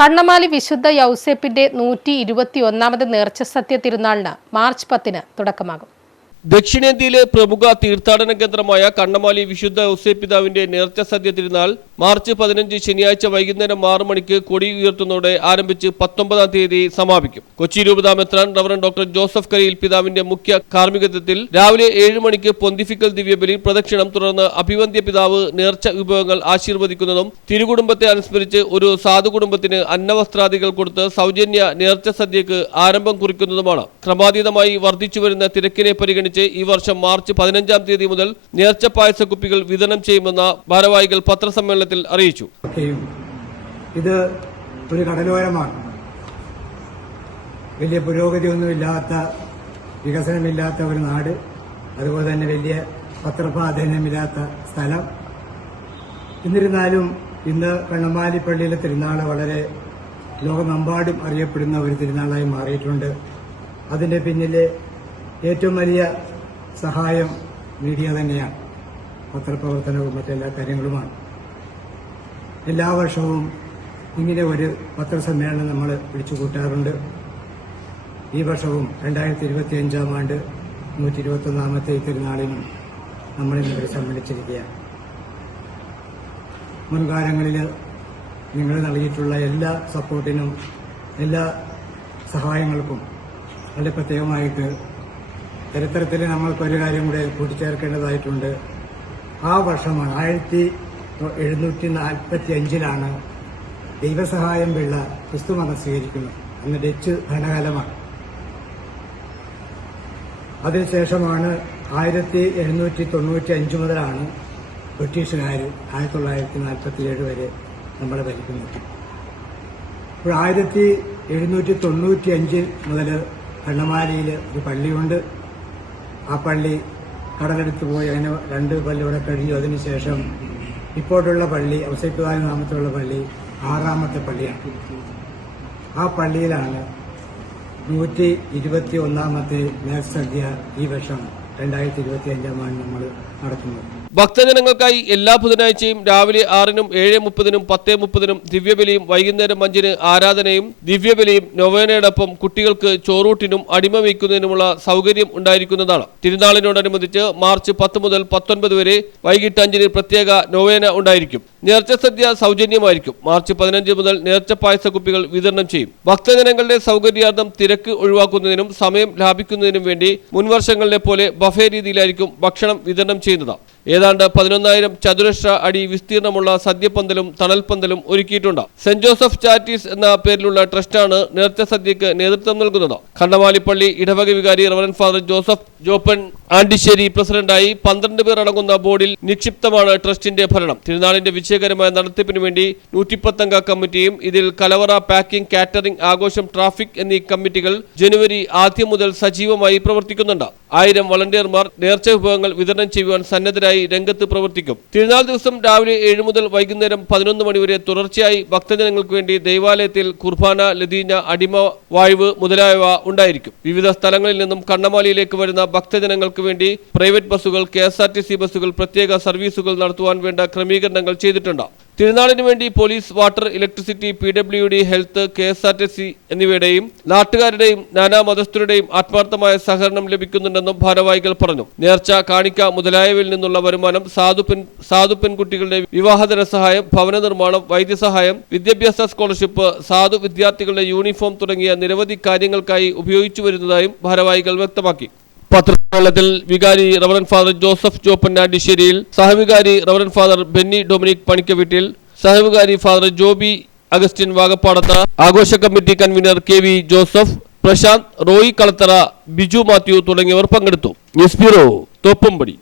കണ്ണമാലി വിശുദ്ധ യൗസേപ്പിന്റെ നൂറ്റി ഇരുപത്തിയൊന്നാമത് നേർച്ച സത്യ തിരുനാളിന് മാർച്ച് പത്തിന് തുടക്കമാകും. ദക്ഷിണേന്ത്യയിലെ പ്രമുഖ തീർത്ഥാടന കേന്ദ്രമായ കണ്ണമാലി വിശുദ്ധ ഔസേപിതാവിന്റെ നേർച്ച സദ്യ തിരുനാൾ മാർച്ച് പതിനഞ്ച് ശനിയാഴ്ച വൈകുന്നേരം ആറു മണിക്ക് കൊടി ഉയർത്തുന്നതോടെ ആരംഭിച്ച് പത്തൊമ്പതാം തീയതി സമാപിക്കും. കൊച്ചി രൂപതാമെത്രാൻ റവറൻ ഡോക്ടർ ജോസഫ് കരയിൽ പിതാവിന്റെ മുഖ്യ കാർമ്മികത്വത്തിൽ രാവിലെ ഏഴ് മണിക്ക് പൊന്തിഫിക്കൽ ദിവ്യബലി പ്രദക്ഷിണം തുടർന്ന് അഭിവന്ധ്യ പിതാവ് നേർച്ച വിഭവങ്ങൾ ആശീർവദിക്കുന്നതും തിരുകുടുംബത്തെ അനുസ്മരിച്ച് ഒരു സാധു കുടുംബത്തിന് അന്നവസ്ത്രാദികൾ കൊടുത്ത് സൗജന്യ നേർച്ച സദ്യക്ക് ആരംഭം കുറിക്കുന്നതുമാണ്. ക്രമാതീതമായി വർദ്ധിച്ചുവരുന്ന തിരക്കിനെ പരിഗണിച്ച് ഈ വർഷം മാർച്ച് പതിനഞ്ചാം തീയതി മുതൽ നേർച്ച പായസ കുപ്പികൾ വിതരണം ചെയ്യുമെന്ന് ഭാരവാഹികൾ പത്രസമ്മേളനത്തിൽ അറിയിച്ചു. ഇത് ഒരു കടലോരമാണ്. വലിയ പുരോഗതിയൊന്നുമില്ലാത്ത വികസനമില്ലാത്ത ഒരു നാട് അതുപോലെ തന്നെ വലിയ പത്രപ്രാധാന്യമില്ലാത്ത സ്ഥലം. എന്നിരുന്നാലും ഇന്ന് കണ്ണമാലി പള്ളിയിലെ തിരുനാൾ വളരെ ലോകമെമ്പാടും അറിയപ്പെടുന്ന ഒരു തിരുനാളായി മാറിയിട്ടുണ്ട്. അതിന്റെ പിന്നിലെ ഏറ്റവും വലിയ സഹായം മീഡിയ തന്നെയാണ്. പത്രപ്രവർത്തനവും മറ്റെല്ലാ കാര്യങ്ങളുമാണ്. എല്ലാ വർഷവും ഇങ്ങനെ ഒരു പത്രസമ്മേളനം നമ്മൾ വിളിച്ചു കൂട്ടാറുണ്ട്. ഈ വർഷവും രണ്ടായിരത്തി ഇരുപത്തി അഞ്ചാം ആണ്ട് നൂറ്റി ഇരുപത്തൊന്നാമത്തെ തിരുനാളിനും നമ്മൾ ഇന്നിവിടെ സമ്മേളിച്ചിരിക്കുകയാണ്. മുൻകാലങ്ങളിൽ നിങ്ങൾ നൽകിയിട്ടുള്ള എല്ലാ സപ്പോർട്ടിനും എല്ലാ സഹായങ്ങൾക്കും വളരെ പ്രത്യേകമായിട്ട് ചരിത്രത്തിൽ നമ്മൾക്കൊരു കാര്യം കൂടെ കൂട്ടിച്ചേർക്കേണ്ടതായിട്ടുണ്ട്. ആ വർഷമാണ് ആയിരത്തി എഴുന്നൂറ്റി നാൽപ്പത്തി അഞ്ചിലാണ് ദൈവസഹായം പിള്ള ക്രിസ്തു മതം സ്വീകരിക്കുന്നത്. അന്ന് ഡച്ച് ഭരണകാലമാണ്. അതിനുശേഷമാണ് ആയിരത്തി എഴുന്നൂറ്റി തൊണ്ണൂറ്റി അഞ്ച് മുതലാണ് ബ്രിട്ടീഷുകാർ ആയിരത്തി തൊള്ളായിരത്തി നാൽപ്പത്തി ഏഴ് വരെ നമ്മളെ ഭരിക്കുന്നത്. ഇപ്പോൾ ആയിരത്തി എഴുന്നൂറ്റി തൊണ്ണൂറ്റി അഞ്ചിൽ മുതൽ കണ്ണമാലിയിൽ ഒരു പള്ളിയുണ്ട്. ആ പള്ളി കടലെടുത്ത് പോയി അതിന് രണ്ട് ഇവിടെ കഴിഞ്ഞു അതിനുശേഷം ഇപ്പോഴുള്ള പള്ളി ഔസൈത്തുകാല നാമത്തിലുള്ള പള്ളി ആറാമത്തെ പള്ളിയാണ്. ആ പള്ളിയിലാണ് നൂറ്റി ഇരുപത്തി ഒന്നാമത്തെ മേൽസദ്യ ഈ വർഷം രണ്ടായിരത്തി ഇരുപത്തി അഞ്ചാമാണ് നമ്മൾ നടത്തുന്നത് ഭക്തജനങ്ങൾക്കായി എല്ലാ ബുധനാഴ്ചയും രാവിലെ ആറിനും ഏഴ് മുപ്പതിനും പത്തേ മുപ്പതിനും ദിവ്യബലിയും വൈകുന്നേരം അഞ്ചിന് ആരാധനയും ദിവ്യബലിയും നൊവേനയോടൊപ്പം കുട്ടികൾക്ക് ചോറൂട്ടിനും അടിമ വയ്ക്കുന്നതിനുമുള്ള സൗകര്യം ഉണ്ടായിരിക്കുന്നതാണ്. തിരുനാളിനോടനുബന്ധിച്ച് മാർച്ച് പത്ത് മുതൽ പത്തൊൻപത് വരെ വൈകിട്ട് അഞ്ചിന് പ്രത്യേക നൊവേന ഉണ്ടായിരിക്കും. നേർച്ച സദ്യ സൗജന്യമായിരിക്കും. മാർച്ച് പതിനഞ്ച് മുതൽ നേർച്ച പായസ കുപ്പികൾ വിതരണം ചെയ്യും. ഭക്തജനങ്ങളുടെ സൗകര്യാർത്ഥം തിരക്ക് ഒഴിവാക്കുന്നതിനും സമയം ലാഭിക്കുന്നതിനും വേണ്ടി മുൻവർഷങ്ങളിലെ പോലെ ബഫേ രീതിയിലായിരിക്കും ഭക്ഷണം വിതരണം ചെയ്യുന്നത്. ഏതാണ്ട് പതിനൊന്നായിരം ചതുരശ്ര അടി വിസ്തീർണമുള്ള സദ്യപ്പന്തലും തണൽപ്പന്തലും ഒരുക്കിയിട്ടുണ്ട്. സെന്റ് ജോസഫ് ചാരിറ്റീസ് എന്ന പേരിലുള്ള ട്രസ്റ്റാണ് നേർച്ച സദ്യക്ക് നേതൃത്വം നൽകുന്നത്. കണ്ണമാലിപ്പള്ളി ഇടവക വികാരി reverend father Joseph Joppan Andisseri പ്രസിഡന്റായി പന്ത്രണ്ട് പേർ അടങ്ങുന്ന ബോർഡിൽ നിക്ഷിപ്തമാണ് ട്രസ്റ്റിന്റെ ഭരണം. തിരുനാളിന്റെ വിജയകരമായ നടത്തിപ്പിന് വേണ്ടി നൂറ്റിപ്പത്തംഗ കമ്മിറ്റിയും ഇതിൽ കലവറ പാക്കിംഗ് കാറ്ററിംഗ് ആഘോഷം ട്രാഫിക് എന്നീ കമ്മിറ്റികൾ ജനുവരി ആദ്യം മുതൽ സജീവമായി പ്രവർത്തിക്കുന്നുണ്ട്. ആയിരം വളണ്ടിയർമാർ നേർച്ച വിഭവങ്ങൾ വിതരണം ചെയ്യുവാൻ സന്നദ്ധരായി രംഗത്ത് പ്രവർത്തിക്കും. തിരുനാൾ ദിവസം രാവിലെ ഏഴ് മുതൽ വൈകുന്നേരം പതിനൊന്ന് മണിവരെ തുടർച്ചയായി ഭക്തജനങ്ങൾക്ക് വേണ്ടി ദേവാലയത്തിൽ കുർബാന ലതീന അടിമ വായുവ് മുതലായവ ഉണ്ടായിരിക്കും. വിവിധ സ്ഥലങ്ങളിൽ നിന്നും കണ്ണമാലിയിലേക്ക് വരുന്ന ഭക്തജനങ്ങൾക്ക് വേണ്ടി പ്രൈവറ്റ് ബസ്സുകൾ കെ ബസ്സുകൾ പ്രത്യേക സർവീസുകൾ നടത്തുവാൻ വേണ്ട ക്രമീകരണങ്ങൾ ചെയ്തിട്ടുണ്ട്. തിരുനാളിന് വേണ്ടി police water electricity P W D health K S R T C എന്നിവയുടെയും നാട്ടുകാരുടെയും നാനാ മതസ്ഥരുടെയും ആത്മാർത്ഥമായ സഹകരണം ലഭിക്കുന്നുണ്ടെന്നും ഭാരവാഹികൾ പറഞ്ഞു. നേർച്ച കാണിക്ക മുതലായവയിൽ നിന്നുള്ള വരുമാനം സാധു പെൺ സാധു പെൺകുട്ടികളുടെ വിവാഹധന സഹായം ഭവന നിർമ്മാണം വൈദ്യസഹായം വിദ്യാഭ്യാസ സ്കോളർഷിപ്പ് സാധു വിദ്യാർത്ഥികളുടെ യൂണിഫോം തുടങ്ങിയ നിരവധി കാര്യങ്ങൾക്കായി ഉപയോഗിച്ചു വരുന്നതായും ഭാരവാഹികൾ വ്യക്തമാക്കി. പത്രസമ്മേളനത്തിൽ വികാരി റവറൻ ഫാദർ ജോസഫ് ജോപ്പൻ നാണ്ടിശ്ശേരിയിൽ സഹവികാരി reverend father Benny Dominic Panikkaveettil സഹവികാരി ഫാദർ ജോബി അഗസ്റ്റിൻ വാഗപ്പാടത്ത് ആഘോഷ committee convener K V Joseph Prashanth Roy Kalathara Biju Mathew തുടങ്ങിയവർ പങ്കെടുത്തു. News bureau Thoppumpady.